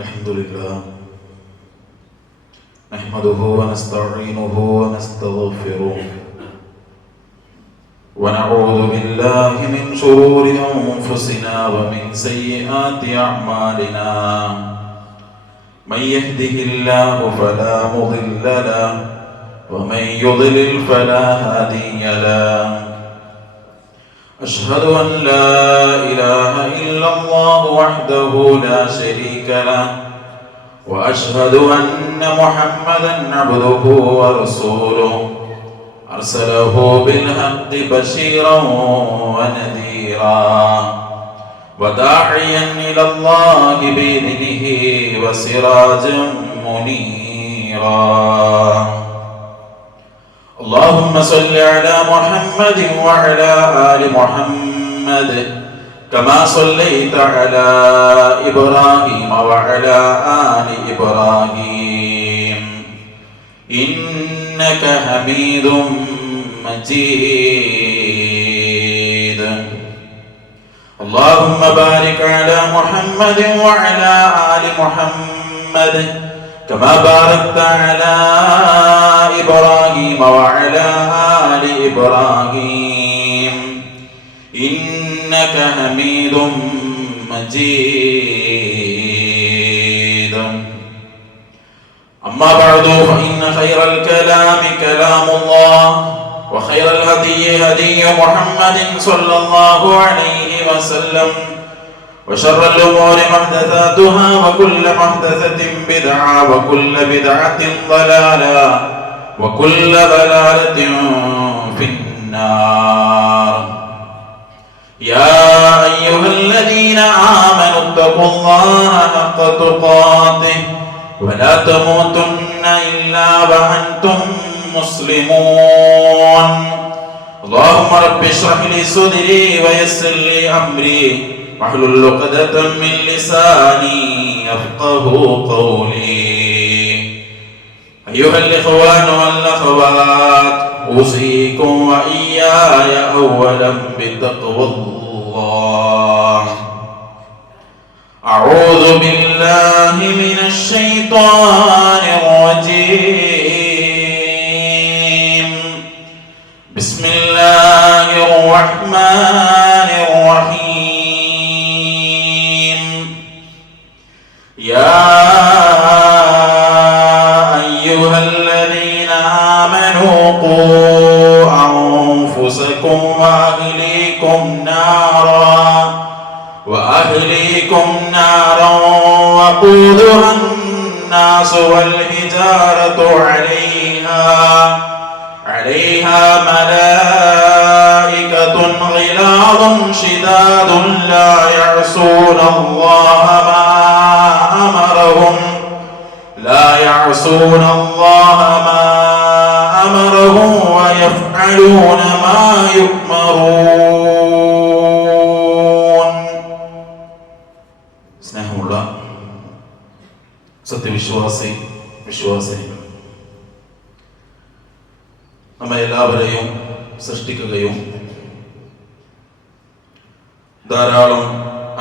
الحمد لله نحمده ونستعينه ونستغفره ونعوذ بالله من شرور أنفسنا ومن سيئات أعمالنا من يهده الله فلا مضل له ومن يضلل فلا هادي له أشهد أن لا إله إلا الله وحده لا شريك له وأشهد أن محمدا عبده ورسوله أرسله بالحق بشيرا ونذيرا وداعيا إلى الله بإذنه وسراجا منيرا اللهم صل على محمد وعلى آل محمد كما صليت على إبراهيم وعلى آل إبراهيم إنك حميد مجيد اللهم بارك على محمد وعلى آل محمد كما باركت على إبراهيم وعلى آل إبراهيم إنك حميد مجيد أما بعد فإن خير الكلام كلام الله وخير الهدي هدي محمد صلى الله عليه وسلم وشر الأمور محدثاتها وكل محدثة بدعة وكل بدعة ضلالة وكل ضلالة في النار يا أيها الذين آمنوا اتقوا الله حق تقاته ولا تموتن إلا وأنتم مسلمون اللهم رب اشرح لي صدري ويسر لي أمري واحلل عقدة من لساني يفقهوا قولي أيها الإخوان والأخوات أوصيكم وإياي أولا بتقوى الله أعوذ بالله من الشيطان الرجيم بسم الله الرحمن الرحيم يا أيها الذين آمنوا قوا أنفسكم وأهليكم نارا وقودها الناس والحجارة عليها ملائكة غلاظ شداد لا يعصون الله ما أمرهم ويفعلون ما يؤمرون. സ്നേഹമുള്ള വിശ്വാസികൾ, നമ്മെ എല്ലാവരെയും സൃഷ്ടിക്കുകയും ധാരാളം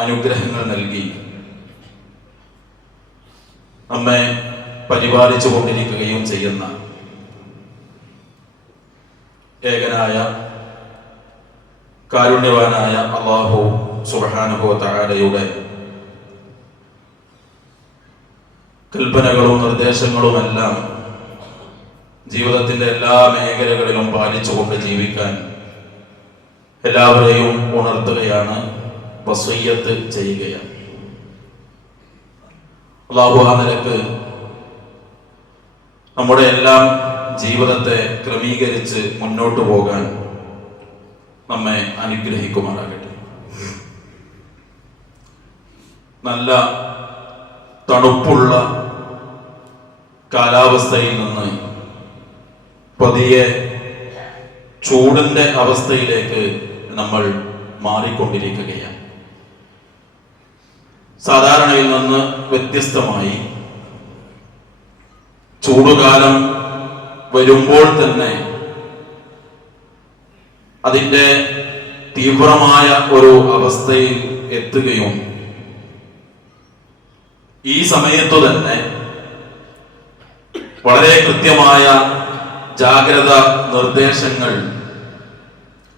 അനുഗ്രഹങ്ങൾ നൽകി നമ്മെ പരിപാലിച്ചു കൊണ്ടിരിക്കുകയും ചെയ്യുന്ന ഏകനായ കാരുണ്യവാനായ അല്ലാഹു സുബ്ഹാനഹു വ തആലയുടെ കൽപ്പനകളും നിർദ്ദേശങ്ങളുമെല്ലാം ജീവിതത്തിന്റെ എല്ലാ മേഖലകളിലും പാലിച്ചുകൊണ്ട് ജീവിക്കാൻ എല്ലാവരെയും ഉണർത്തുകയാണ്, വസിയ്യത്ത് ചെയ്യുകയാണ്. അല്ലാഹു ആ നിലക്ക് നമ്മുടെ എല്ലാം ജീവിതത്തെ ക്രമീകരിച്ച് മുന്നോട്ടു പോകാൻ നമ്മെ അനുഗ്രഹിക്കുമാറാകട്ടെ. നല്ല തണുപ്പുള്ള കാലാവസ്ഥയിൽ നിന്ന് പതിയെ ചൂടിന്റെ അവസ്ഥയിലേക്ക് നമ്മൾ മാറിക്കൊണ്ടിരിക്കുകയാണ്. സാധാരണയിൽ നിന്ന് വ്യത്യസ്തമായി ചൂടുകാലം വരുമ്പോൾ തന്നെ അതിൻ്റെ തീവ്രമായ ഒരു അവസ്ഥയിൽ എത്തുകയും ഈ സമയത്തു തന്നെ വളരെ കൃത്യമായ ജാഗ്രത നിർദ്ദേശങ്ങൾ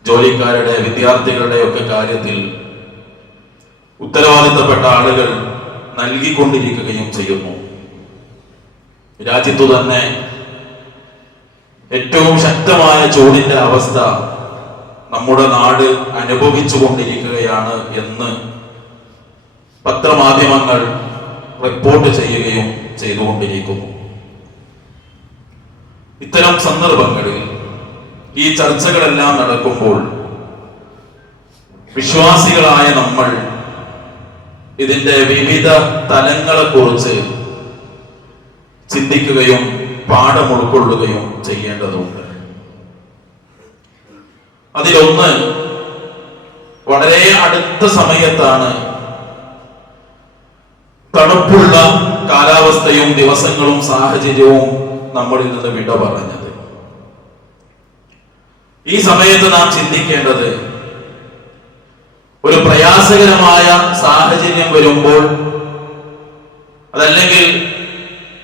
ജോലിക്കാരുടെ, വിദ്യാർത്ഥികളുടെ ഒക്കെ കാര്യത്തിൽ ഉത്തരവാദിത്തപ്പെട്ട ആളുകൾ നൽകിക്കൊണ്ടിരിക്കുകയും ചെയ്യുന്നു. രാജ്യത്തു തന്നെ ഏറ്റവും ശക്തമായ ചൂടിന്റെ അവസ്ഥ നമ്മുടെ നാട് അനുഭവിച്ചു കൊണ്ടിരിക്കുകയാണ് എന്ന് പത്രമാധ്യമങ്ങൾ റിപ്പോർട്ട് ചെയ്യുകയും ചെയ്തുകൊണ്ടിരിക്കുന്നു. ഇത്തരം സന്ദർഭങ്ങളിൽ ഈ ചർച്ചകളെല്ലാം നടക്കുമ്പോൾ വിശ്വാസികളായ നമ്മൾ ഇതിന്റെ വിവിധ തലങ്ങളെക്കുറിച്ച് ചിന്തിക്കുകയും പാഠം ഉൾക്കൊള്ളുകയും ചെയ്യേണ്ടതുണ്ട്. അതിലൊന്ന്, വളരെ അടുത്ത സമയത്താണ് തണുപ്പുള്ള കാലാവസ്ഥയും ദിവസങ്ങളും സാഹചര്യവും നമ്മളിൽ നിന്ന് വിട പറഞ്ഞത്. ഈ സമയത്ത് നാം ചിന്തിക്കേണ്ടത്, ഒരു പ്രയാസകരമായ സാഹചര്യം വരുമ്പോൾ, അതല്ലെങ്കിൽ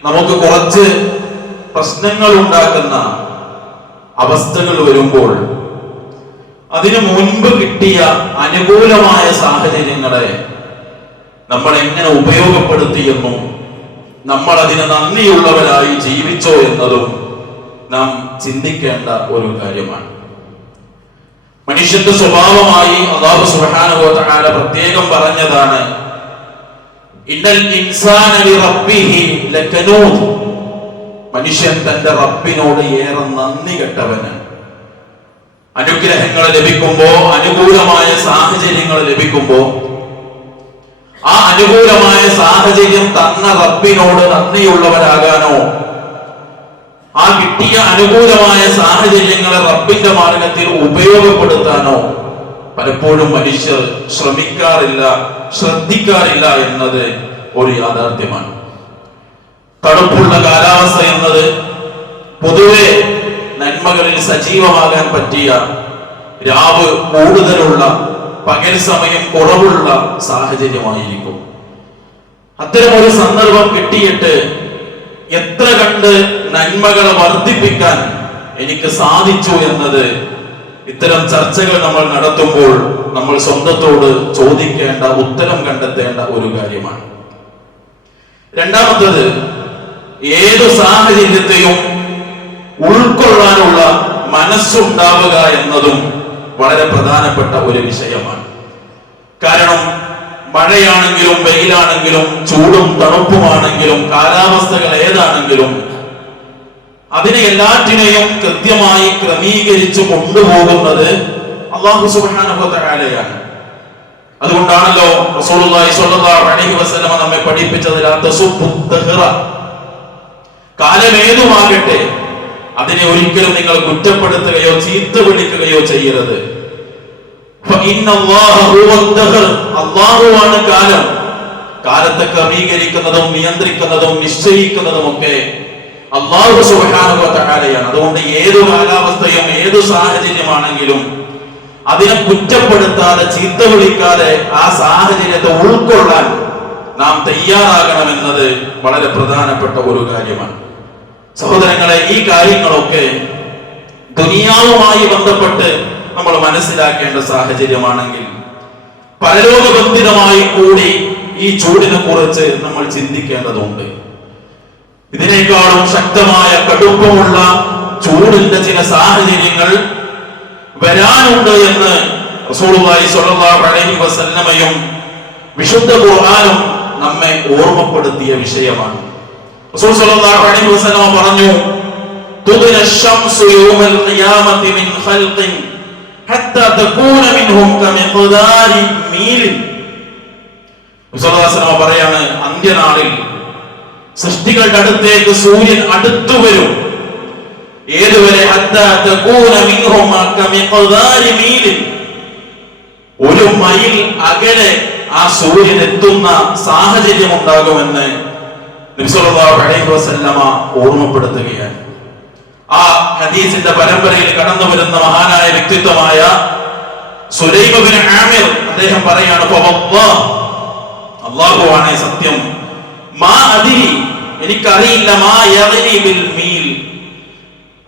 നമുക്ക് കുറച്ച് പ്രശ്നങ്ങൾ ഉണ്ടാക്കുന്ന അവസ്ഥകൾ വരുമ്പോൾ, അതിനു മുൻപ് കിട്ടിയ അനുകൂലമായ സാഹചര്യങ്ങളെ നമ്മൾ എങ്ങനെ ഉപയോഗപ്പെടുത്തിയെന്നും നമ്മൾ അതിന് നന്ദിയുള്ളവരായി ജീവിച്ചോ എന്നതും നാം ചിന്തിക്കേണ്ട ഒരു കാര്യമാണ്. മനുഷ്യന്റെ സ്വഭാവമായി അല്ലാഹു സുബ്ഹാനഹു വ തആല പ്രത്യേകം പറഞ്ഞതാണ്, ഇന്നൽ ഇൻസാന ലിറബ്ബിഹി ലകനൂദ്. മനുഷ്യൻ തന്റെ റബ്ബിനോട് ഏറെ നന്ദി കെട്ടവനാണ്. അനുഗ്രഹങ്ങൾ ലഭിക്കുമ്പോ, അനുകൂലമായ സാഹചര്യങ്ങൾ ലഭിക്കുമ്പോ, ആ അനുകൂലമായ സാഹചര്യം തന്ന റബ്ബിനോട് നന്ദിയുള്ളവരാകാനോ, ആ കിട്ടിയ അനുകൂലമായ സാഹചര്യങ്ങളെ റബ്ബിന്റെ മാർഗത്തിൽ ഉപയോഗപ്പെടുത്താനോ പലപ്പോഴും മനുഷ്യർ ശ്രമിക്കാറില്ല, ശ്രദ്ധിക്കാറില്ല എന്നത് ഒരു യാഥാർത്ഥ്യമാണ്. തണുപ്പുള്ള കാലാവസ്ഥ എന്നത് പൊതുവെ നന്മകളിൽ സജീവമാകാൻ പറ്റിയ, രാവ് കൂടുതലുള്ള, പകൽ സമയം കുറവുള്ള സാഹചര്യമായിരിക്കും. അത്തരമൊരു സന്ദർഭം കിട്ടിയിട്ട് എത്ര കണ്ട് നന്മകളെ വർദ്ധിപ്പിക്കാൻ എനിക്ക് സാധിച്ചു എന്നത് ഇത്തരം ചർച്ചകൾ നമ്മൾ നടത്തുമ്പോൾ നമ്മൾ സ്വന്തത്തോട് ചോദിക്കേണ്ട, ഉത്തരം കണ്ടെത്തേണ്ട ഒരു കാര്യമാണ്. രണ്ടാമത്തത്, ഏതു സാഹചര്യത്തെയും ഉൾക്കൊള്ളാനുള്ള മനസ്സുണ്ടാവുക എന്നതും വളരെ പ്രധാനപ്പെട്ട ഒരു വിഷയമാണ്. കാരണം മഴയാണെങ്കിലും വെയിലാണെങ്കിലും ചൂടും തണുപ്പുമാണെങ്കിലും കാലാവസ്ഥകൾ ഏതാണെങ്കിലും അതിനെ എല്ലാറ്റിനെയും കൃത്യമായി ക്രമീകരിച്ചു കൊണ്ടുപോകുന്നത് അല്ലാഹു സുബ്ഹാനഹു വ തആലയാണ്. അതുകൊണ്ടാണല്ലോ റസൂലുള്ളാഹി സ്വല്ലല്ലാഹു അലൈഹി വസല്ലം നമ്മെ പഠിപ്പിച്ചത്, ലാ തസുബ്ബു ദഹ്റ. കാലമേതുമാകട്ടെ അതിനെ ഒരിക്കലും നിങ്ങൾ കുറ്റപ്പെടുത്തുകയോ ചീത്ത വിളിക്കുകയോ ചെയ്യരുത്. അല്ലാഹുവാണ് കാലം. കാലത്തെ ക്രമീകരിക്കുന്നതും നിയന്ത്രിക്കുന്നതും നിശ്ചയിക്കുന്നതും ഒക്കെ അല്ലാഹു സുബ്ഹാനഹു വ തആലയാണ്. അതുകൊണ്ട് ഏതു കാലാവസ്ഥയും ഏതു സാഹചര്യമാണെങ്കിലും അതിനെ കുറ്റപ്പെടുത്താതെ, ചീത്ത വിളിക്കാതെ ആ സാഹചര്യത്തെ ഉൾക്കൊള്ളാൻ നാം തയ്യാറാകണമെന്നത് വളരെ പ്രധാനപ്പെട്ട ഒരു കാര്യമാണ്. സഹോദരങ്ങളെ, ഈ കാര്യങ്ങളൊക്കെ ദുനിയാവുമായി ബന്ധപ്പെട്ട് നമ്മൾ മനസ്സിലാക്കേണ്ട സാഹചര്യമാണെങ്കിൽ, പരലോകബന്ധിതമായി കൂടി ഈ ചൂടിനെ കുറിച്ച് നമ്മൾ ചിന്തിക്കേണ്ടതുണ്ട്. ഇതിനേക്കാളും ശക്തമായ കടുപ്പമുള്ള ചൂടിന്റെ ചില സാഹചര്യങ്ങൾ വരാനുണ്ട് എന്ന് റസൂലുള്ളാഹി സ്വല്ലല്ലാഹു അലൈഹി വസല്ലമയും വിശുദ്ധ ഖുർആനും നമ്മെ ഓർമ്മപ്പെടുത്തിയ വിഷയമാണ്. റസൂൽ സ്വല്ലല്ലാഹു അലൈഹി വസല്ലമ പറഞ്ഞു, തുദ്ന അശംസു യൗമൽ ഖിയാമത്തി മിൻ ഖൽഖിൻ ഹത്താ തകൂന മിൻഹും കമിഖ്ദാരി മീൽ. റസൂൽ സ്വല്ലല്ലാഹു അലൈഹി വസല്ലമ പറയാണ്, അന്ത്യനാളിൽ സൃഷ്ടികളുടെ അടുത്തേക്ക് സൂര്യൻ അടുത്തു വരും. ഏതുവരെ? ഹത്താ തകൂന മിൻഹും കമിഖ്ദാരി മീൽ. ഒരു മൈൽ അകലെ ആ സൂര്യൻ എത്തുന്ന സാഹചര്യം ഉണ്ടാകുമെന്ന് നബി സല്ലല്ലാഹു അലൈഹി വസല്ലമ ഓർമ്മപ്പെടുത്തുകയാണ്. ആ ഹദീസിന്റെ പരമ്പരയിൽ കടന്നു വരുന്ന മഹാനായ വ്യക്തിത്വമായ സുലൈം ഇബ്നു ആമിർ അദ്ദേഹം പറയാണ്, അല്ലാഹുവാണ് സത്യം, മാ അദിരി, എനിക്കറിയില്ല, മാ യഗ്നി ബിൽ മീൽ,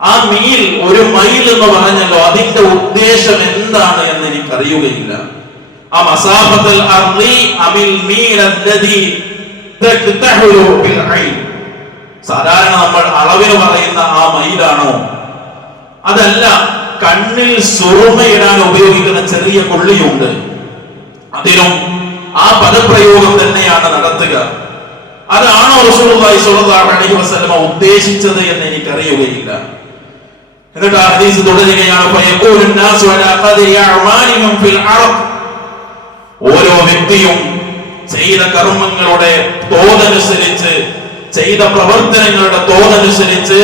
ആ മീൽ, ഒരു മൈൽ എന്ന് പറഞ്ഞല്ലോ, അതിന്റെ ഉദ്ദേശം എന്താണ് എന്ന് എനിക്കറിയുകയില്ല. ആ മസാഫത്തുൽ അർളി അമിൽ മീൽ അല്ലദി തഖ്തഹു ബിൽ ഐൻ, സാധാരണ നമ്മൾ അളവിന് പറയുന്ന ആ മൈലാണോ? അതല്ല, കണ്ണിൽ സുറുമയിടാൻ ഉപയോഗിക്കുന്ന ചെറിയ കൊള്ളിയുണ്ട്, അതിനും ആ പദപ്രയോഗം തന്നെയാണ് നടത്തുക. അതാണോ റസൂലുള്ളാഹി സ്വല്ലല്ലാഹു അലൈഹി വസല്ലം ഉദ്ദേശിച്ചത് എന്ന് എനിക്കറിയുകയില്ല. എന്നിട്ട് ആ ഹദീസ് തുടരുകയാണ്, ഫയഖൂലു നാസു അലാ ഖദരി അഅമാലിഹിം ഫിൽ അർദ്, ഓരോ വ്യക്തിയും ചെയ്ത കർമ്മങ്ങളുടെ തോതനുസരിച്ച്, ചെയ്ത പ്രവർത്തനങ്ങളുടെ തോതനുസരിച്ച്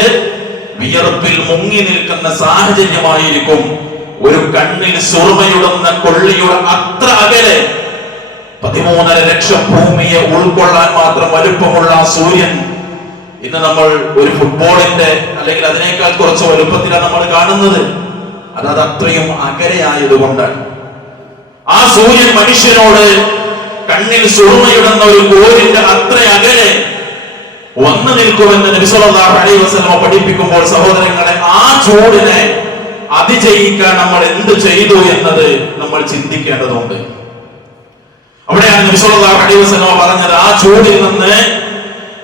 വിയർപ്പിൽ മുങ്ങി നിൽക്കുന്ന സാഹചര്യമായിരിക്കും. ഒരു കണ്ണിൽ സുറുമയിടുന്ന കൊള്ളിയുടെ അത്ര അകലെ 13.5 ലക്ഷം ഭൂമിയെ ഉൾക്കൊള്ളാൻ മാത്രം വലുപ്പമുള്ള സൂര്യൻ ഇന്ന് നമ്മൾ ഒരു ഫുട്ബോളിന്റെ അല്ലെങ്കിൽ അതിനേക്കാൾ കുറച്ച് വലുപ്പത്തിലാണ് നമ്മൾ കാണുന്നത്. അത് അത്രയും അകലെയായതുകൊണ്ടാണ്. ആ സൂര്യൻ മനുഷ്യനോട് കണ്ണിൽ സുറുമയിടുന്ന ഒരു കോലിന്റെ അത്ര അകലെ വന്നു നിൽക്കുമെന്ന് നബി സല്ലല്ലാഹു അലൈഹി വസല്ലം പഠിപ്പിക്കുമ്പോൾ, സഹോദരങ്ങളെ, ആ ചൂടിനെ അതിജയിക്കാൻ നമ്മൾ എന്ത് ചെയ്തു എന്നത് നമ്മൾ ചിന്തിക്കേണ്ടതുണ്ട്. അവിടെയാണ് നബി സല്ലല്ലാഹു അലൈഹി വസല്ലം പറഞ്ഞത്, ആ ചൂടിൽ നിന്ന്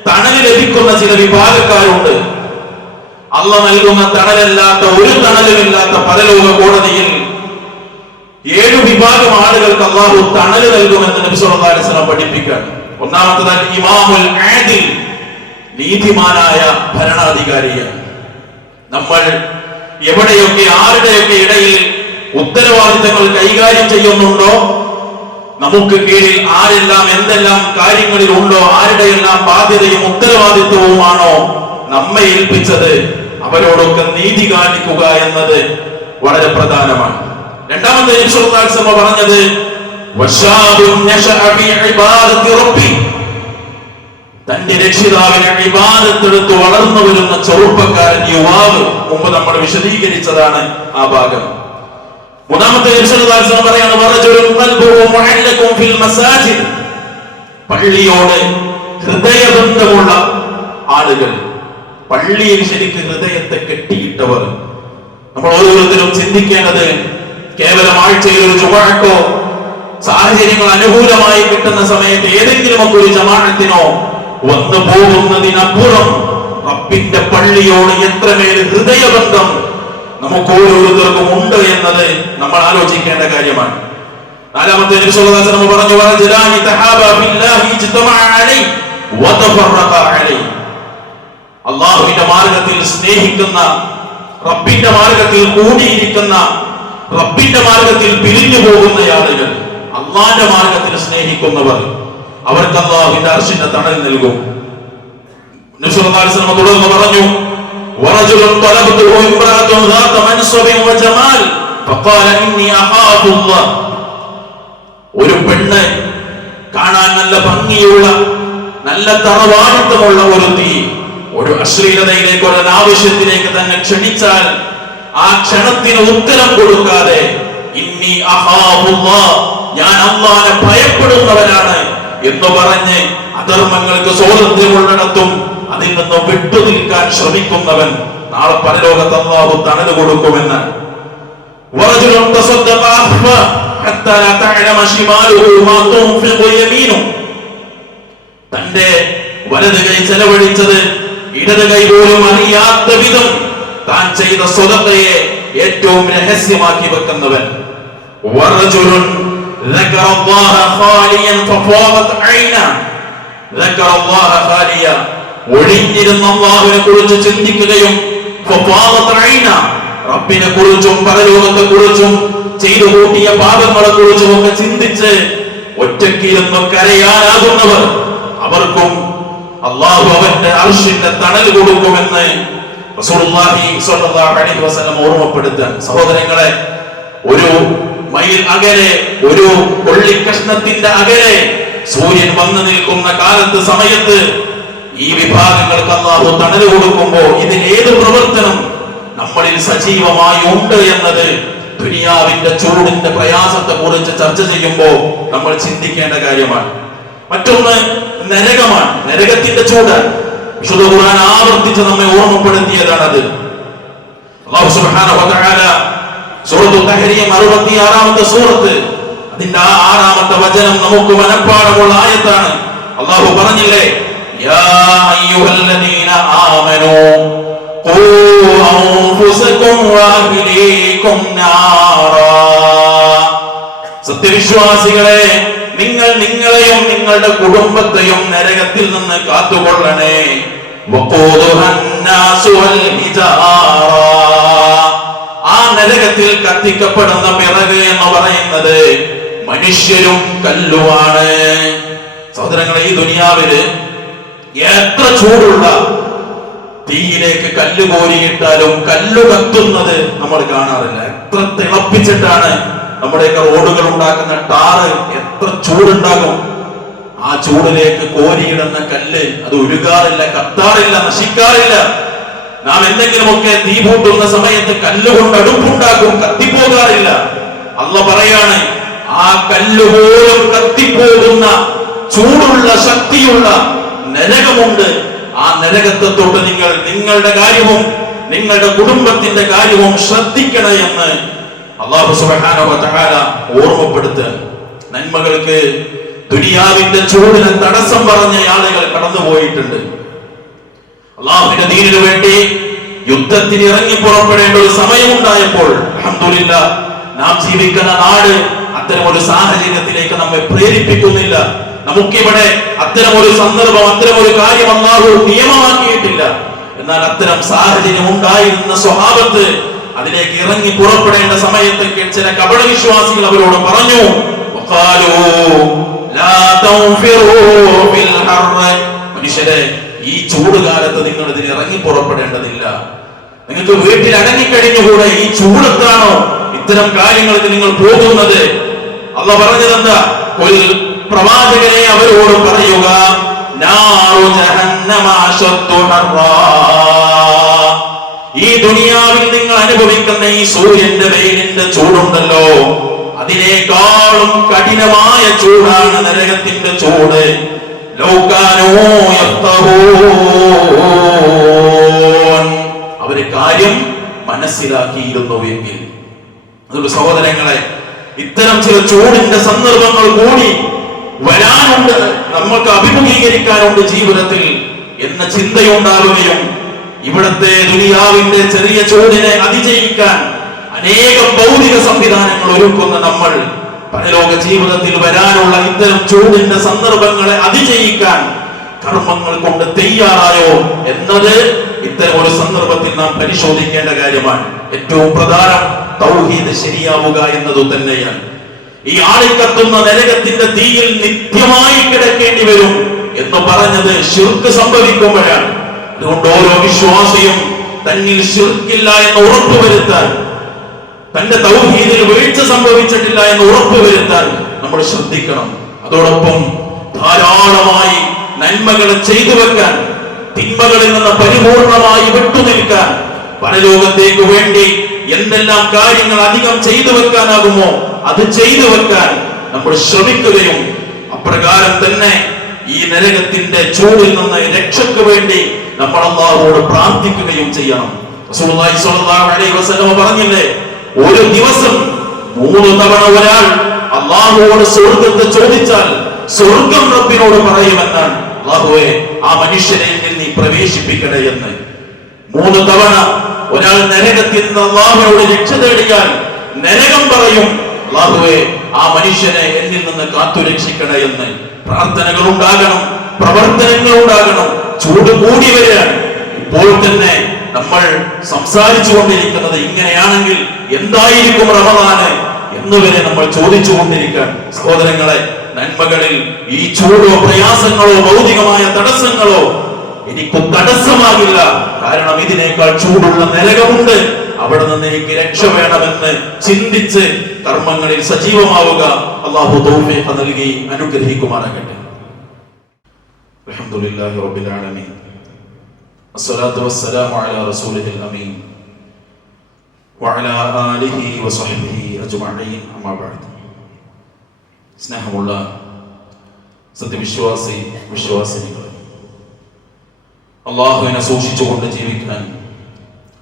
തണൽ ലഭിക്കുന്ന ചില വിഭാഗക്കാരുണ്ട്. അല്ലാഹു നൽകുന്ന തണലല്ലാത്ത, ഒരു തണലുമില്ലാത്ത പരലോക കോടതിയിൽ 7 വിഭാഗം ആളുകൾക്ക് അല്ലാഹു തണൽ നൽകുമെന്ന് നബി സല്ലല്ലാഹു അലൈഹി വസല്ലം പഠിപ്പിക്കുകയാണ്. ഒന്നാമത്തേത് ഇമാമുൽ ആദിൽ, നീതിമാനായ ഭരണാധികാരിയാണ്. നമ്മൾ എവിടെയൊക്കെ ആരുടെയൊക്കെ ഇടയിൽ ഉത്തരവാദിത്തങ്ങൾ കൈകാര്യം ചെയ്യുന്നുണ്ടോ, നമുക്ക് കീഴിൽ ആരെല്ലാം എന്തെല്ലാം കാര്യങ്ങളിൽ ഉണ്ടോ, ആരുടെയെല്ലാം ബാധ്യതയും ഉത്തരവാദിത്വവുമാണോ നമ്മെ ഏൽപ്പിച്ചത്, അവരോടൊക്കെ നീതി കാണിക്കുക എന്നത് വളരെ പ്രധാനമാണ്. രണ്ടാമത്തെ നബി സല്ലല്ലാഹു അലൈഹി വസല്ലം പറഞ്ഞത്, വശാബുൻ നശഅ ഫീ ഇബാദത്തി റബ്ബി, തന്റെ രക്ഷിതാവിനെ ഇബാദത്തെടുത്ത് വളർന്നു വരുന്ന ചെറുപ്പക്കാരൻ, യുവാവ്. മുമ്പ് നമ്മൾ വിശദീകരിച്ചതാണ് ആ ഭാഗം. മൂന്നാമത്തെ നബി സല്ലല്ലാഹു അലൈഹി വസല്ലം പറയാണ്, വറജുലുൻ ഖൽബുഹു മുഅല്ലഖുൻ ഫിൽ മസാജിദ്, പള്ളിയോട് ഹൃദയബന്ധമുള്ള ആളുകൾ, പള്ളിയിൽ ശരിക്ക് ഹൃദയത്തെ കെട്ടിയിട്ടവർ. നമ്മൾ ഓരോരുത്തരും ചിന്തിക്കേണ്ടത്, കേവലം ആഴ്ചയിൽ ഒരു ജുമുഅക്കോ സാഹചര്യങ്ങൾ അനുകൂലമായി കിട്ടുന്ന സമയത്ത് ഏതെങ്കിലുമൊക്കെ ഒരു ജമാഅത്തിനോ വന്നു പോകുന്നതിനപ്പുറം റബ്ബിന്റെ പള്ളിയോട് എത്രമേൽ ഹൃദയബന്ധം നമുക്ക് ഓരോരുത്തർക്കും ഉണ്ട് എന്നത് നമ്മൾ ആലോചിക്കേണ്ട കാര്യമാണ്. നാലാമത്തെ നബി സല്ലല്ലാഹു അലൈഹി വസല്ലം പറഞ്ഞു, വറജുലാനി തഹാബാ ഫില്ലാഹി ഇജ്തമഅ അലൈഹി വതഫറഖ അലൈഹി, അല്ലാഹുവിന്റെ മാർഗ്ഗത്തിൽ സ്നേഹിക്കുന്ന, റബ്ബിന്റെ മാർഗ്ഗത്തിൽ കൂടിയിരിക്കുന്ന, റബ്ബിന്റെ മാർഗ്ഗത്തിൽ പിരിഞ്ഞു പോകുന്ന ആളുകൾ, അല്ലാഹുവിന്റെ മാർഗ്ഗത്തിൽ സ്നേഹിക്കുന്നവർ, അവർക്ക് അല്ലാഹുവിന്റെ അർശിന്റെ തണൽ നൽകും. നബി സല്ലല്ലാഹു അലൈഹി വസല്ലം തുടർന്ന് പറഞ്ഞു, വറജുലുൻ തലബതുഹു ഇംറഅത്തുൻ ദാത മൻസബിൻ വജമാൽ ഫഖാല ഇന്നി അഖാഫുല്ലാഹ്, ഒരു പെണ്ണ് കാണാൻ നല്ല ഭംഗിയുള്ള, നല്ല തറവാടിത്തമുള്ള ഒരു തീ ഒരു അശ്ലീലതയിലേക്ക്, ഒരു ആവശ്യത്തിലേക്ക് തന്നെ ക്ഷണിച്ചാൽ ആ ക്ഷണത്തിന് ഉത്തരം കൊടുക്കാതെ, ഇന്നി അഖാഫുല്ലാഹ്, ഞാൻ അല്ലാഹുവിനെ ഭയപ്പെടുന്നവനാണ് എന്ന് പറഞ്ഞ് അധർമ്മങ്ങൾക്ക് സ്വാതന്ത്ര്യമുള്ളിടത്തും അതിൽ നിന്ന് വിട്ടുനിൽക്കാൻ ശ്രമിക്കുന്നവൻ നാളെ പരലോകത്ത് അല്ലാഹു തണൽ കൊടുക്കുമെന്ന്. വറജുലുൻ തസദ്ദഖ അഖ്ഫ ഹത്താ ലാ തഅലമ ശിമാലുഹു മാ തുൻഫിഖു യമീനുഹു, തന്റെ വലത് കൈ ചെലവഴിച്ചത് ഇടത് കൈ പോലും അറിയാത്ത വിധം താൻ ചെയ്ത സ്വതക്കയെ ഏറ്റവും രഹസ്യമാക്കി വെക്കുന്നവൻ. വറജുലുൻ ذكر الله خاليا ففاضت عينا ذكر الله خاليا, ഒഴിഞ്ഞിരുന്ന അല്ലാഹുവിനെ കുറിച്ച് ചിന്തിക്കുകയും ഫഫാദത് ഐന, റബ്ബിനെ കുറിച്ചും പരലോകത്തെ കുറിച്ചും ചെയ്തു കൂട്ടിയ പാപങ്ങളെ കുറിച്ചും ഒക്കെ ചിന്തിച്ച് ഒറ്റയ്ക്കിരുന്ന് കരയാനാകുന്നവർ, അവർക്കും അല്ലാഹു അവന്റെ അർശിന്റെ തണൽ കൊടുക്കുമെന്ന് റസൂലുള്ളാഹി സ്വല്ലല്ലാഹു അലൈഹി വസല്ലം ഓർമ്മപ്പെടുത്താൻ. സഹോദരങ്ങളെ, ഒരു മൈൽ അകലെ, ഒരു കൊള്ളിക്കഷ്ണത്തിന്റെ അകലെ സൂര്യൻ വന്നു നിൽക്കുന്ന കാലത്ത്, സമയത്ത് ഈ വിഭാഗങ്ങൾക്ക് അല്ലാഹു തണൽ കൊടുക്കുമ്പോൾ ഇതിൽ ഏത് പ്രവർത്തനം നമ്മളിൽ സജീവമായി ഉണ്ട് എന്നത് ദുനിയാവിന്റെ ചൂടിന്റെ പ്രയാസത്തെ കുറിച്ച് ചർച്ച ചെയ്യുമ്പോൾ നമ്മൾ ചിന്തിക്കേണ്ട കാര്യമാണ്. മറ്റൊന്ന്, നരകമാണ്, നരകത്തിന്റെ ചൂട്. വിശുദ്ധ ഖുർആൻ ആവർത്തിച്ച് നമ്മെ ഓർമ്മപ്പെടുത്തിയതാണത്. അല്ലാഹു സുബ്ഹാനഹു വ തആല സൂറത്തുൽ തഹ്രീം 66-ാമത്തെ സൂറത്ത്, അതിന്റെ 6-ാമത്തെ വചനം നമുക്ക് മനപ്പാഠമുള്ള ആയത്താണ്. അല്ലാഹു പറഞ്ഞില്ലേ, യാ അയ്യുഹല്ലദീന ആമനൂ ഖൂ അൻഫുസകും വഅഹ്ലീകും നാറാ. സത്യവിശ്വാസികളെ, നിങ്ങൾ നിങ്ങളെയും നിങ്ങളുടെ കുടുംബത്തെയും നരകത്തിൽ നിന്ന് കാത്തുകൊള്ളണേ. ആ നരകത്തിൽ കത്തിക്കപ്പെടുന്ന വിറക് എന്ന് പറയുന്നത് മനുഷ്യരും കല്ലുമാണ്. സഹോദരങ്ങളെ, ഈ ദുനിയാവില് എത്ര ചൂടുള്ള തീയിലേക്ക് കല്ല് കോരിയിട്ടാലും കല്ല് കത്തുന്നത് നമ്മൾ കാണാറില്ല. എത്ര തിളപ്പിച്ചിട്ടാണ് നമ്മുടെയൊക്കെ റോഡുകൾ ഉണ്ടാക്കുന്ന ടാറ്, എത്ര ചൂടുണ്ടാകും. ആ ചൂടിലേക്ക് കോരിയിടുന്ന കല്ല് അത് ഉരുകാറില്ല, കത്താറില്ല, നശിക്കാറില്ല. നാം എന്തെങ്കിലുമൊക്കെ തീ പൂട്ടുന്ന സമയത്ത് കല്ലുകൊണ്ട് അടുപ്പുണ്ടാക്കും, കത്തിപ്പോകാറില്ല. അല്ലാഹു പറയാണ്, ആ കല്ലുപോലും കത്തിപ്പോകുന്ന ചൂടുള്ള ശക്തിയുള്ള നരകമുണ്ട്. ആ നരകത്തെ തൊട്ട് നിങ്ങൾ നിങ്ങളുടെ കാര്യവും നിങ്ങളുടെ കുടുംബത്തിന്റെ കാര്യവും ശ്രദ്ധിക്കണേ എന്ന് അല്ലാഹു സുബ്ഹാനഹു വ തആല ഓർമ്മപ്പെടുത്തുക. നന്മകൾക്ക് ദുനിയാവിന്റെ ചൂടിന് തടസ്സം പറഞ്ഞ ആളുകൾ കടന്നുപോയിട്ടുണ്ട്. അല്ലാഹുവിന്റെ ദീനിനു വേണ്ടി യുദ്ധത്തിന് ഇറങ്ങി പുറപ്പെടേണ്ട ഒരു സമയമുണ്ടായപ്പോൾ അൽഹംദുലില്ലാഹ് നാം ജീവിക്കുന്ന നാട് അത്തരം ഒരു സാഹചര്യത്തിലേക്ക് നമ്മെ പ്രേരിപ്പിക്കുന്നില്ല. നമുക്കിവിടെ അത്തരം ഒരു സന്ദർഭം, അത്തരം ഒരു കാര്യം അല്ലാഹു നിയമമാക്കിയിട്ടില്ല. എന്നാൽ അത്തരം സാഹചര്യം ഉണ്ടായിരുന്ന സ്വഹാബത്ത് അതിലേക്ക് ഇറങ്ങി പുറപ്പെടേണ്ട സമയത്ത് ചില കപട വിശ്വാസികൾ അവരോട് പറഞ്ഞു, മനുഷ്യരെ, ഈ ചൂടുകാലത്ത് നിങ്ങൾ ഇതിന് ഇറങ്ങി പുറപ്പെടേണ്ടതില്ല. നിങ്ങൾക്ക് വീട്ടിൽ അടങ്ങിക്കഴിഞ്ഞുകൂടെ? ഈ ചൂടത്താണോ ഇത്തരം കാര്യങ്ങൾക്ക് നിങ്ങൾ പോകുന്നത്? അല്ലാഹു പറഞ്ഞത് എന്താ? പ്രവാചകനെ അവരോട് പറയുക, നാറു ജഹന്നമ അശദ്ദു ഹർറാ. ഈ ദുനിയാവിൽ നിങ്ങൾ അനുഭവിക്കുന്ന ഈ സൂര്യന്റെ വെയിലിന്റെ ചൂടുണ്ടല്ലോ, അതിനേക്കാളും കഠിനമായ ചൂടാണ് നരകത്തിന്റെ ചൂട്. ലൗകാനൂ യഫ്ഖഹൂൻ, അവര് കാര്യം മനസ്സിലാക്കിയിരുന്നുവെങ്കിൽ. അതുകൊണ്ട് സഹോദരങ്ങളെ, ഇത്തരം ചില ചൂടിന്റെ സന്ദർഭങ്ങൾ കൂടി വരാനുണ്ട്, നമ്മൾക്ക് അഭിമുഖീകരിക്കാനുണ്ട് ജീവിതത്തിൽ എന്ന ചിന്തയുണ്ടാവുകയും ഇവിടത്തെ ദുനിയാവിന്റെ ചെറിയ ചൂടിനെ അതിജയിക്കാൻ അനേകം ഭൗതിക സംവിധാനങ്ങൾ ഒരുക്കുന്ന നമ്മൾ പരലോക ജീവിതത്തിൽ വരാനുള്ള ഇത്തരം ചൂടിന്റെ സന്ദർഭങ്ങളെ അതിജയിക്കാൻ കർമ്മങ്ങൾ കൊണ്ട് തയ്യാറായോ എന്നത് ഇത്തരം ഒരു സന്ദർഭത്തിൽ നാം പരിശോധിക്കേണ്ട കാര്യമാണ്. ഏറ്റവും പ്രധാനം തൗഹീദ് ശരിയാവുക എന്നതു തന്നെയാണ്. ഈ ആളിക്കത്തുന്ന നരകത്തിന്റെ തീയിൽ നിത്യമായി കിടക്കേണ്ടി വരും എന്ന് പറഞ്ഞത് ശിർക്ക് സംഭവിക്കുമ്പോഴാണ്. അതുകൊണ്ട് ഓരോ വിശ്വാസിയും തന്നിൽ ശിർക്കില്ല എന്ന് ഉറപ്പുവരുത്താൻ, തന്റെ തൗഹീദിൽ വീഴ്ച സംഭവിച്ചിട്ടില്ല എന്ന് ഉറപ്പുവരുത്താൻ നമ്മൾ ശ്രദ്ധിക്കണം. അതോടൊപ്പം ധാരാളമായി നന്മകളെ ചെയ്തു വെക്കാൻ, തിന്മകളിൽ നിന്ന് പരിപൂർണമായി വിട്ടുനിൽക്കാൻ, പരലോകത്തേക്ക് വേണ്ടി എന്തെല്ലാം കാര്യങ്ങൾ അധികം ചെയ്തു വെക്കാനാകുമോ അത് ചെയ്തു വെക്കാൻ നമ്മൾ ശ്രമിക്കുകയും അപ്രകാരം തന്നെ ഈ നരകത്തിന്റെ ചൂടിൽ നിന്ന് രക്ഷയ്ക്ക് വേണ്ടി നമ്മൾ അല്ലാഹുവോട് പ്രാർത്ഥിക്കുകയും ചെയ്യണം. റസൂലുള്ളാഹി സ്വല്ലല്ലാഹു അലൈഹി വസല്ലം പറഞ്ഞില്ലേ, ഒരു ദിവസം 3 തവണ ഒരാൾ അല്ലാഹുവോട് സ്വർഗ്ഗത്തെ ചോദിച്ചാൽ സ്വർഗ്ഗം റബ്ബിനോട് പറയുമെന്നാണ്, അല്ലാഹുവേ ആ മനുഷ്യനെ നീ പ്രവേശിപ്പിക്കണേ എന്ന്. 3 തവണ ഒരാൾ നരകത്തിൽ നിന്ന് അല്ലാഹുവോട് രക്ഷ തേടിയാൽ നരകം പറയും, അല്ലാഹുവേ ആ മനുഷ്യനെ എന്നിൽ നിന്ന് കാത്തുരക്ഷിക്കണേ എന്ന്. പ്രാർത്ഥനകൾ ഉണ്ടാകണം, പ്രവർത്തനങ്ങൾ ഉണ്ടാകണം. ചൂട് കൂടി വരികയാണ്. ഇപ്പോൾ തന്നെ നമ്മൾ സംസാരിച്ചു കൊണ്ടിരിക്കുന്നത് ഇങ്ങനെയാണെങ്കിൽ എന്തായിരിക്കും റമദാന് എന്നുവരെ നമ്മൾ ചോദിച്ചു കൊണ്ടിരിക്കാൻ. സഹോദരങ്ങളെ, നന്മകളിൽ ഈ ചൂടോ പ്രയാസങ്ങളോ ഭൗതികമായ തടസ്സങ്ങളോ എനിക്ക് തടസ്സമാകില്ല. കാരണം ഇതിനേക്കാൾ ചൂടുള്ള നരകമുണ്ട്, അവിടെ നിന്ന് എനിക്ക് രക്ഷ വേണമെന്ന് ചിന്തിച്ച് കർമ്മങ്ങളിൽ സജീവമാവുക. അല്ലാഹു തൗഫീഖ് നൽകി അനുഗ്രഹിക്കുമാറാകട്ടെ. അൽഹംദുലില്ലാഹി റബ്ബിൽ ആലമീൻ, അസ്സലാത്തു വസ്സലാമു അലാ റസൂലിഹിൽ അമീൻ വഅലാ ആലിഹി വസഹ്ബിഹി അജ്മഈൻ. അമ്മാ ബഅദ്. സ്നേഹമുള്ള വിശ്വാസിനികൾ, അള്ളാഹുവിനെ സൂക്ഷിച്ചുകൊണ്ട് ജീവിക്കാൻ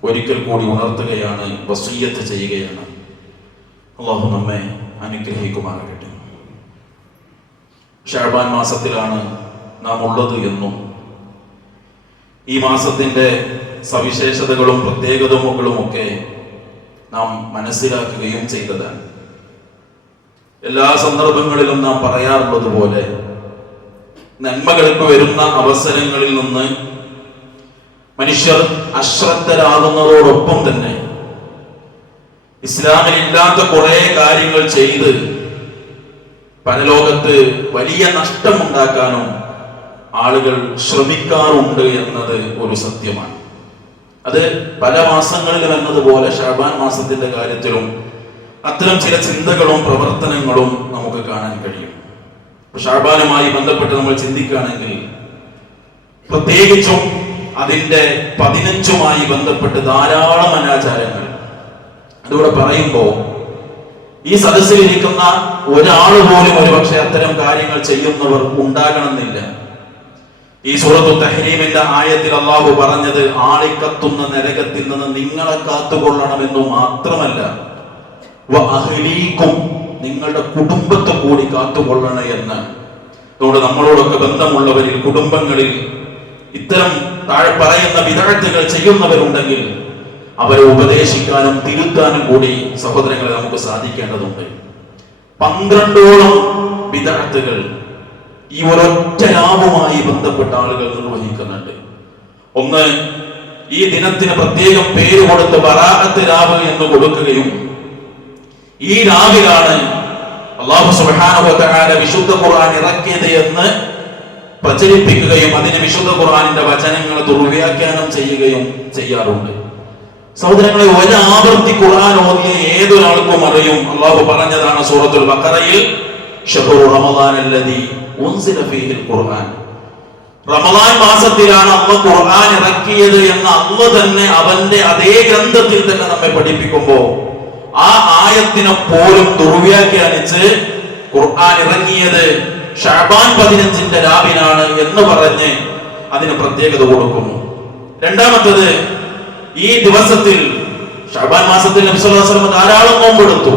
ഒരിക്കൽ കൂടി ഉണർത്തുകയാണ്, വസിയ്യത്ത് ചെയ്യുകയാണ്. അള്ളാഹു നമ്മെ അനുഗ്രഹിക്കുമാറാകട്ടെ. ശഅബാൻ മാസത്തിലാണ് നാം ഉള്ളത് എന്നും ഈ മാസത്തിന്റെ സവിശേഷതകളും പ്രത്യേകതകളും ഒക്കെ നാം മനസ്സിലാക്കുകയും ചെയ്തതാണ്. എല്ലാ സന്ദർഭങ്ങളിലും നാം പറയാറുള്ളത് പോലെ നന്മകൾക്ക് വരുന്ന അവസരങ്ങളിൽ നിന്ന് മനുഷ്യർ അശ്രദ്ധരാകുന്നതോടൊപ്പം തന്നെ ഇസ്ലാമിൽ ഇല്ലാത്ത കുറെ കാര്യങ്ങൾ ചെയ്ത് പരലോകത്ത് വലിയ നഷ്ടമുണ്ടാക്കാനും ആളുകൾ ശ്രമിക്കാറുണ്ട് എന്നത് ഒരു സത്യമാണ്. അത് പല മാസങ്ങളിലും എന്നതുപോലെ ശഅബാൻ മാസത്തിന്റെ കാര്യത്തിലും അത്തരം ചില ചിന്തകളും പ്രവർത്തനങ്ങളും നമുക്ക് കാണാൻ കഴിയും. ശഅബാനുമായി ബന്ധപ്പെട്ട് നമ്മൾ ചിന്തിക്കുകയാണെങ്കിൽ പ്രത്യേകിച്ചും അതിന്റെ 15 ബന്ധപ്പെട്ട് ധാരാളം അനാചാരങ്ങൾ. അതിവിടെ പറയുമ്പോൾ ഈ സദസ്സിലിരിക്കുന്ന ഒരാൾ പോലും ഒരുപക്ഷെ അത്തരം കാര്യങ്ങൾ ചെയ്യുന്നവർ ഉണ്ടാകണമെന്നില്ല. ഈ സൂറത്തു തഹ്രീമിന്റെ ആയത്തിൽ അള്ളാഹു പറഞ്ഞത് ആളിക്കത്തുന്ന നരകത്തിൽ നിന്ന് നിങ്ങളെ കാത്തുകൊള്ളണമെന്നു മാത്രമല്ല, നിങ്ങളുടെ കുടുംബത്തെ കൂടി കാത്തുകൊള്ളണേ എന്ന്. അതുകൊണ്ട് നമ്മളോടൊക്കെ ബന്ധമുള്ളവരിൽ, കുടുംബങ്ങളിൽ ഇത്തരം താഴെ പറയുന്ന ബിദ്അത്തുകൾ ചെയ്യുന്നവരുണ്ടെങ്കിൽ അവരെ ഉപദേശിക്കാനും തിരുത്താനും കൂടി സഹോദരങ്ങളെ നമുക്ക് സാധിക്കേണ്ടതുണ്ട്. 12ഓളം ബിദ്അത്തുകൾ ഈ ഒരൊറ്റ രാവുമായി ബന്ധപ്പെട്ട ആളുകൾ നിർവഹിക്കുന്നുണ്ട്. ഒന്ന്, ഈ ദിനത്തിന് പ്രത്യേകം പേര് കൊടുത്ത് ബറാഅത്ത് രാവ് എന്ന് കൊടുക്കുകയും ഈ രാവിലാണ് അല്ലാഹു സുബ്ഹാനഹു വ തആല വിശുദ്ധ ഖുർആൻ ഇറക്കിയത് എന്ന് പ്രചരിപ്പിക്കുകയും അതിന് വിശുദ്ധ ഖുർആനിന്റെ വചനങ്ങൾ ദുർവ്യാഖ്യാനം ചെയ്യുകയും ചെയ്യാറുണ്ട്. സഹോദരങ്ങളെ, ഒരാവർത്തി ഖുർആൻ ഓതിയ ഏതൊരാൾക്കും അറിയും, അല്ലാഹു പറഞ്ഞതാണ് സൂറത്തുൽ ബഖറയിൽ, ശഹ്റു റമളാനല്ലദീ ഉൻസില ഫീഹിൽ ഖുർആൻ. റമളാൻ മാസത്തിലാണ് അല്ലാഹു ഖുർആൻ ഇറക്കിയത് എന്ന് അല്ലാഹു തന്നെ അവന്റെ അതേ ഗ്രന്ഥത്തിൽ തന്നെ നമ്മെ പഠിപ്പിക്കുമ്പോൾ ആ ആയത്തിനെ പോലും ദുർവ്യാഖ്യാനിച്ച് ഖുർആൻ ഇറങ്ങിയത് ശഅബാൻ 15 രാവിനാണ് എന്ന് പറഞ്ഞ് അതിന് പ്രത്യേകത കൊടുക്കുന്നു. രണ്ടാമത്തത്, ഈ ദിവസത്തിൽ ശഅബാൻ മാസത്തിൽ നബി സല്ലല്ലാഹു അലൈഹി വസല്ലം ധാരാളം നോമ്പെടുത്തു.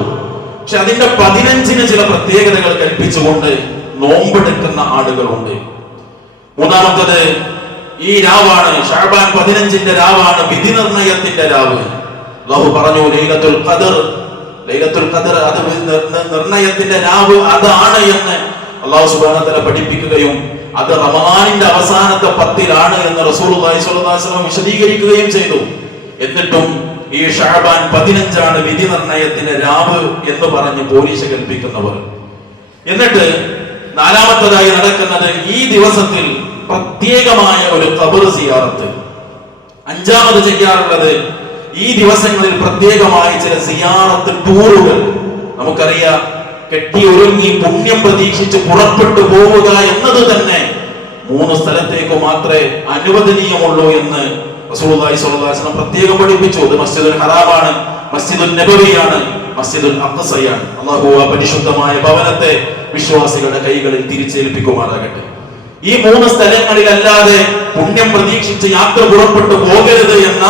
പക്ഷെ അതിന്റെ 15 ചില പ്രത്യേകതകൾ കൽപ്പിച്ചുകൊണ്ട് നോമ്പെടുക്കുന്ന ആളുകളുണ്ട്. മൂന്നാമത്തത്, ഈ രാവാണ് ശഅബാൻ 15 രാവാണ് വിധി നിർണയത്തിന്റെ രാവ്. അല്ലാഹു പറഞ്ഞു ലൈലത്തുൽ ഖദർ അത് നിർണയത്തിന്റെ രാവ് അതാണ് എന്ന് അല്ലാഹു സുബ്ഹാനഹു വ തആല പഠിപ്പിക്കുകയും അത് റമളാനിന്റെ അവസാനത്തെ 10 എന്ന് റസൂലുള്ളാഹി സ്വല്ലല്ലാഹു അലൈഹി വസല്ലം വിശദീകരിക്കുകയും ചെയ്തു. എന്നിട്ടും ഈ ശഅബാൻ 15 വിധി നിർണയത്തിന്റെ രാവ് എന്ന് പറഞ്ഞ് പോലീസ് കൽപ്പിക്കുന്നവർ. എന്നിട്ട് നാലാമത്തേതായി നടക്കുന്നത് ഈ ദിവസത്തിൽ പ്രത്യേകമായ ഒരു ഖബർ സിയാറത്ത്. അഞ്ചാമത് ചെയ്യാറുള്ളത് ഈ ദിവസങ്ങളിൽ പ്രത്യേകമായ ചില സിയാറത്ത് ടൂറുകൾ. നമുക്കറിയാം, കെട്ടി ഒരുങ്ങി പുണ്യം പ്രതീക്ഷിച്ച് പുറപ്പെട്ടു പോവുക എന്നത് തന്നെ 3 സ്ഥലത്തേക്ക് മാത്രമേ അനുവദനീയമുള്ളൂ എന്ന് റസൂലുള്ളാഹി സ്വല്ലല്ലാഹു അലൈഹി വസല്ലം പ്രത്യേകം പഠിപ്പിച്ചു. അത് മസ്ജിദുൽ ഹറാമാണ്, മസ്ജിദുൽ നബവിയാണ്, മസ്ജിദുൽ അഖ്സയാണ്. അല്ലാഹു ആ പരിശുദ്ധമായ ഭവനത്തെ വിശ്വാസികളുടെ കൈകളിൽ തിരിച്ചേൽപ്പിക്കുമാറാകട്ടെ. ഈ 3 സ്ഥലങ്ങളിലല്ലാതെ പുണ്യം പ്രതീക്ഷിച്ച് യാത്ര പുറപ്പെട്ടു പോകരുത് എന്ന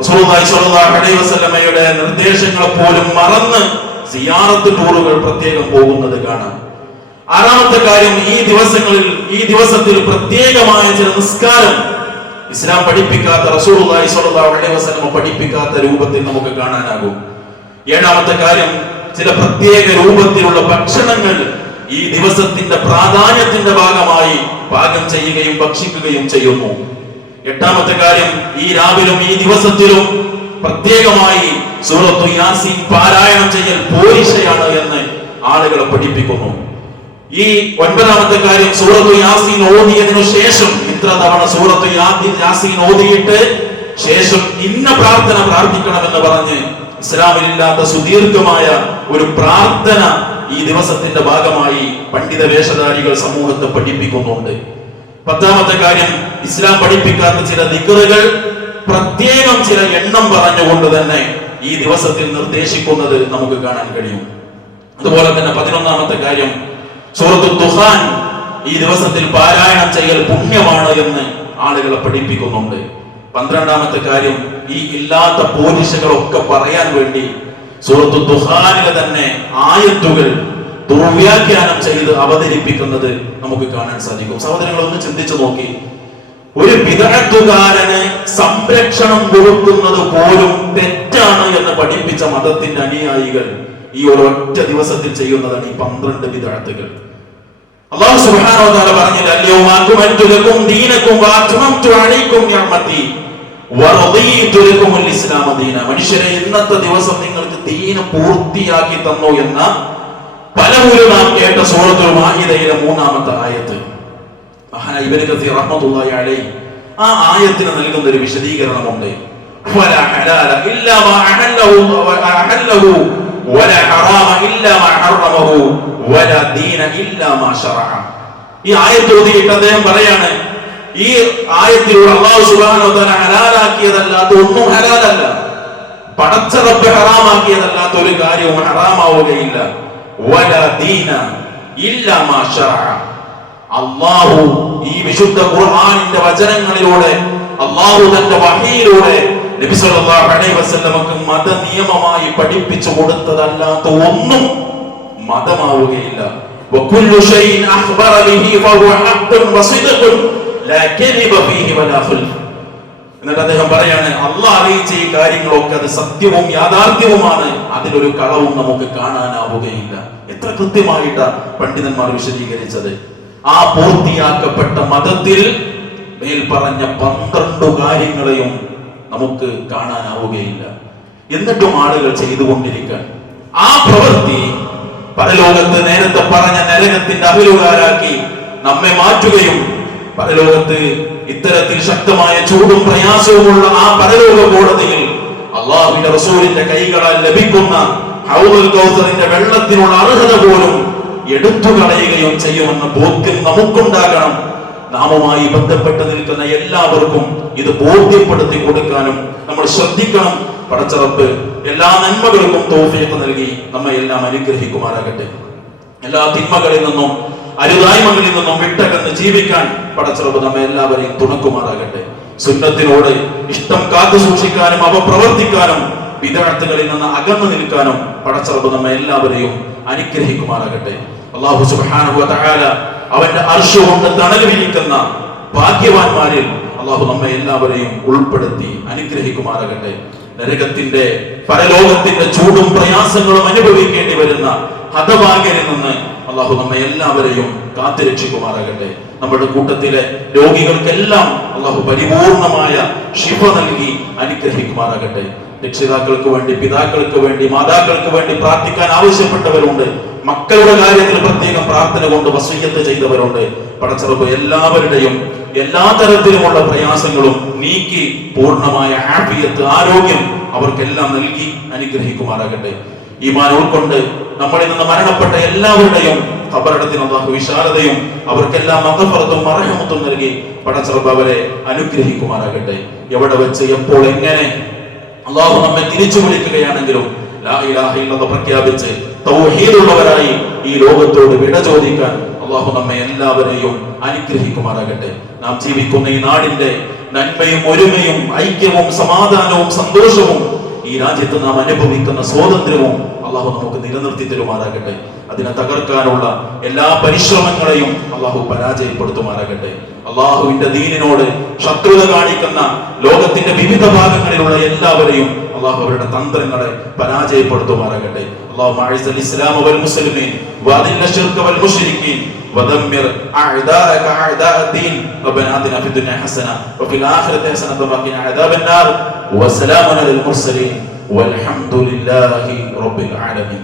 റസൂലുള്ളാഹി സ്വല്ലല്ലാഹു അലൈഹി വസല്ലമയുടെ നിർദ്ദേശങ്ങളെ പോലും മറന്ന് സിയാറത്ത് ടൂറുകൾ പ്രത്യേകം പോകുന്നത് കാണാം. ആറാമത്തെ കാര്യം, ഈ ദിവസത്തിൽ പ്രത്യേകമായ ചില നിസ്കാരം ഇസ്ലാം പഠിപ്പിക്കാത്ത, റസൂലുള്ളാഹി സ്വല്ലല്ലാഹു അലൈഹി വസല്ലം പഠിപ്പിക്കാത്ത രൂപത്തിൽ നമുക്ക് കാണാനാകും. ഏഴാമത്തെ കാര്യം, ചില പ്രത്യേക രൂപത്തിലുള്ള ഭക്ഷണങ്ങൾ ഈ ദിവസത്തിന്റെ പ്രാധാന്യത്തിന്റെ ഭാഗമായി പാകം ചെയ്യുകയും ഭക്ഷിക്കുകയും ചെയ്യുന്നു. എട്ടാമത്തെ കാര്യം, ഈ രാവിലും ഈ ദിവസത്തിലും പ്രത്യേകമായി സൂറത്തു യാസീൻ പാരായണം ചെയ്യൽ പോരിശയാണ് എന്ന് ആളുകളെ പഠിപ്പിക്കുന്നു. ഈ 9ാമത്തെ കാര്യം, സൂറത്തു യാസീൻ ഓതിയതിനു ശേഷം ഇത്ര തവണ സൂറത്തു യാസീൻ ഓതിയിട്ട് ശേഷം ഇന്ന പ്രാർത്ഥന പ്രാർത്ഥിക്കണമെന്ന് പറഞ്ഞ് ഇസ്ലാമിലില്ലാത്ത സുദീർഘമായ ഒരു പ്രാർത്ഥന ഈ ദിവസത്തിന്റെ ഭാഗമായി പണ്ഡിത വേഷധാരികൾ സമൂഹത്തെ പഠിപ്പിക്കുന്നുണ്ട്. 10ാമത്തെ കാര്യം, ഇസ്ലാം പഠിപ്പിക്കാത്ത ചില ദിക്റുകൾ പ്രത്യേകം ചില എണ്ണം പറഞ്ഞുകൊണ്ട് തന്നെ ഈ ദിവസത്തിൽ നിർദ്ദേശിക്കുന്നത് നമുക്ക് കാണാൻ കഴിയും. അതുപോലെ തന്നെ 11ാമത്തെ കാര്യം, സൂറത്തുൽ ദുഖാൻ ഈ ദിവസത്തിൽ പാരായണം ചെയ്യൽ പുണ്യമാണ് എന്ന് ആളുകളെ പഠിപ്പിക്കുന്നുണ്ട്. 12ാമത്തെ കാര്യം, ഈ ഇല്ലാത്ത പോലീസുകളൊക്കെ പറയാൻ വേണ്ടി സൂറത്തു ദുഹാനിലെ തന്നെ ആയത്തുകൾ ദുർവ്യാഖ്യാനം ചെയ്ത് അവതരിപ്പിക്കുന്നത് നമുക്ക് കാണാൻ സാധിക്കും. സഹോദരങ്ങൾ, ഒന്ന് ചിന്തിച്ചു നോക്കി. ഒരു ബിദ്അത്തുകാരന് സംരക്ഷണം കൊടുക്കുന്നത് പോലും തെറ്റാണ് എന്ന് പഠിപ്പിച്ച മതത്തിന്റെ അനുയായികൾ ഈ ഒരൊറ്റ ദിവസത്തിൽ ചെയ്യുന്നതാണ് ഈ 12 ബിദ്അത്തുകൾ. അല്ലാഹു സുബ്ഹാനഹു വ തആല പറഞ്ഞില്ല, അൽയൗമ അക്മൽതു ലക്കും ദീനക്കും വഅത്മംതു അലൈക്കും നിഅമതി വറദീതു ലക്കുമുൽ ഇസ്ലാമ ദീന. മനുഷ്യരെ, ഇന്നത്തെ ദിവസം നിങ്ങൾക്ക് ദീന് പൂർത്തിയാക്കി തന്നു എന്ന പലവരും നാം കേട്ട സൂറത്തുൽ മാഇദയിലെ 3ാമത്തെ ആയത്ത്. മഹാനായ ഇബ്നു കസീർ റഹ്മത്തുള്ളാഹി അലൈഹി ആ ആയത്തിന് നൽകുന്ന ഒരു വിശദീകരണമുണ്ട്. വലാ ഹലാല ഇല്ലാ മാ അഹല്ലഹു വലാ ഹറാമ ഇല്ലാ മാ ഹറമഹു വലാ ദീന ഇല്ലാ മാ ശറഅ. ഈ ആയത്ത് ഓതിയിട്ട് അദ്ദേഹം പറയാണ്, ഈ ആയത്തിലൂടെ അല്ലാഹു സുബ്ഹാനഹു വ തആല ഹലാലാക്കിയതല്ലാത്ത ഒന്നും ഹലാലല്ല, പടച്ച റബ്ബ് ഹറാമാക്കിയതല്ലാത്ത ഒരു കാര്യവും ഹറാമാവുകയില്ല. വലാ ദീന ഇല്ലാ മാ ശറഅ. അല്ലാഹു ഈ വിശുദ്ധ ഖുർആനിന്റെ വചനങ്ങളിലൂടെ, അല്ലാഹു തന്റെ വഹയിലൂടെ നബി സല്ലല്ലാഹു അലൈഹി വസല്ലമക്ക് മത നിയമമായി പഠിപ്പിച്ചു കൊടുത്തതല്ലാത്ത ഒന്നും മതമാവുകയില്ല. വകുല്ലു ഷൈഇൻ അഖ്ബറ ബിഹി ഫഹുവ ഹഖ്ഖുൻ വസിദ്ഖുൻ ലാ കദിബ ഫീഹി വലാ ഖുൽഫ്. എന്നിട്ട് അദ്ദേഹം പറയാണ്, അല്ലാഹു അറിയിച്ച ഈ കാര്യങ്ങളൊക്കെ അത് സത്യവും യാഥാർത്ഥ്യവുമാണ്, അതിലൊരു കളവും നമുക്ക് കാണാനാവുകയില്ല. എത്ര കൃത്യമായിട്ടാണ് പണ്ഡിതന്മാർ വിശദീകരിച്ചത്. ആ പൂർത്തിയാക്കപ്പെട്ട മതത്തിൽ മേൽ പറഞ്ഞ 12 കാര്യങ്ങളെയും നമുക്ക് കാണാനാവുകയില്ല. എന്നിട്ടും ആളുകൾ ചെയ്തുകൊണ്ടിരിക്കാൻ ആ പ്രവൃത്തി പരലോകത്ത് നേരത്തെ പറഞ്ഞ നരകത്തിന്റെ അഹലുകാരാക്കി നമ്മെ മാറ്റുകയും പരലോകത്ത് ഇത്തരത്തിൽ ശക്തമായ ചൂടും പ്രയാസവുമുള്ള ആ പരലോക കോടതിയിൽ അല്ലാഹുവിന്റെ റസൂലിന്റെ കൈകളാൽ ലഭിക്കുന്ന ഹൗദുൽ കൗസറിന്റെ വെള്ളത്തിനുള്ള അർഹത പോലും എടുത്തു കളയുകയും ചെയ്യുമെന്ന ബോധ്യം നമുക്കുണ്ടാകണം. നാമുമായി ബന്ധപ്പെട്ട് നിൽക്കുന്ന എല്ലാവർക്കും ഇത് ബോധ്യപ്പെടുത്തി കൊടുക്കാനും നമ്മൾ ശ്രദ്ധിക്കണം. പടച്ച റബ്ബ് എല്ലാ നന്മകൾക്കും തൗഫീഖ് നൽകി നമ്മെ എല്ലാം അനുഗ്രഹിക്കുമാറാകട്ടെ. എല്ലാ തിന്മകളിൽ നിന്നും അരുതായ്മകളിൽ നിന്നും വിട്ടകന്ന് ജീവിക്കാൻ പടച്ച റബ്ബ് നമ്മെ എല്ലാവരെയും തുണക്കുമാറാകട്ടെ. സുന്നത്തിനോട് ഇഷ്ടം കാത്തു സൂക്ഷിക്കാനും അവ പ്രവർത്തിക്കാനും ബിദ്അത്തുകളിൽ നിന്ന് അകന്നു നിൽക്കാനും പടച്ച റബ്ബ് നമ്മെ എല്ലാവരെയും അനുഗ്രഹിക്കുമാറാകട്ടെ. അല്ലാഹു സുബ്ഹാനഹു വ തആല അവന്റെ അർശ് കൊണ്ട് തണൽ വിരിക്കുന്ന ഭാഗ്യവാന്മാരിൽ അല്ലാഹു നമ്മെ എല്ലാവരെയും ഉൾപ്പെടുത്തി അനുഗ്രഹിക്കുമാറാകട്ടെ. നരകത്തിന്റെ പരലോകത്തിന്റെ ചൂടും പ്രയാസങ്ങളും അനുഭവിക്കേണ്ടി വരുന്ന ഹതഭാഗ്യരിൽ നിന്ന് അല്ലാഹു നമ്മെ എല്ലാവരെയും കാത്തുരക്ഷിക്കുമാറാകട്ടെ. നമ്മുടെ കൂട്ടത്തിലെ രോഗികൾക്കെല്ലാം അല്ലാഹു പരിപൂർണമായ ശിഫ നൽകി അനുഗ്രഹിക്കുമാറാകട്ടെ. രക്ഷിതാക്കൾക്ക് വേണ്ടി, പിതാക്കൾക്ക് വേണ്ടി, മാതാക്കൾക്ക് വേണ്ടി പ്രാർത്ഥിക്കാൻ ആവശ്യപ്പെട്ടവരുണ്ട്. മക്കളുടെ കാര്യത്തിൽ പ്രത്യേകം പ്രാർത്ഥന കൊണ്ട് വസിയ്യത്ത് ചെയ്തവരുണ്ട്. പടച്ച റബ്ബ് എല്ലാവരുടെയും എല്ലാ തരത്തിലുമുള്ള പ്രയാസങ്ങളും നീക്കി പൂർണ്ണമായ ആഫിയത്ത്, ആരോഗ്യം അവർക്കെല്ലാം നൽകി അനുഗ്രഹിക്കുമാറാകട്ടെ. ഈമാൻ ഉൾക്കൊണ്ട് നമ്മളിൽ നിന്ന് മരണപ്പെട്ട എല്ലാവരുടെയും ഖബറടത്തിന് അല്ലാഹു വിശാലതയും അവർക്കെല്ലാം മഗ്ഫിറത്തും മർഹമത്തും നൽകി പടച്ച റബ്ബ് അവരെ അനുഗ്രഹിക്കുമാറാകട്ടെ. എവിടെ വെച്ച്, എപ്പോൾ, എങ്ങനെ അല്ലാഹു നമ്മെ തിരിച്ചു വിളിക്കുകയാണെങ്കിലും ലാ ഇലാഹ ഇല്ലല്ലാഹ് പ്രഖ്യാപിച്ച് തൗഹീദുള്ളവരായി ഈ ലോകത്തോട് വിട ചോദിക്കാൻ അല്ലാഹു നമ്മെ എല്ലാവരെയും അനുഗ്രഹിക്കുമാറാകട്ടെ. നാം ജീവിക്കുന്ന ഈ നാടിന്റെ നന്മയും ഒരുമയും ഐക്യവും സമാധാനവും സന്തോഷവും ഈ രാജ്യത്ത് നാം അനുഭവിക്കുന്ന സ്വാതന്ത്ര്യവും അല്ലാഹു നമുക്ക് നിലനിർത്തി തരുമാറാകട്ടെ. അതിനെ തകർക്കാനുള്ള എല്ലാ പരിശ്രമങ്ങളെയും അല്ലാഹു പരാജയപ്പെടുത്തുമാറാകട്ടെ. അല്ലാഹുവിന്റെ ദീനിനോട് ശത്രുത കാണിക്കുന്ന ലോകത്തിന്റെ വിവിധ ഭാഗങ്ങളിലുള്ള എല്ലാവരെയും അല്ലാഹു അവരുടെ തന്ത്രങ്ങളെ പരാജയപ്പെടുത്തുമാറാകട്ടെ. اللهم اعز الاسلام والمسلمين واذل الشرك والمشركين ودمر اعداءك اعداء الدين. ربنا آتنا في الدنيا حسنه وفي الاخره حسنه وقنا عذاب النار. وسلام على المرسلين والحمد لله رب العالمين.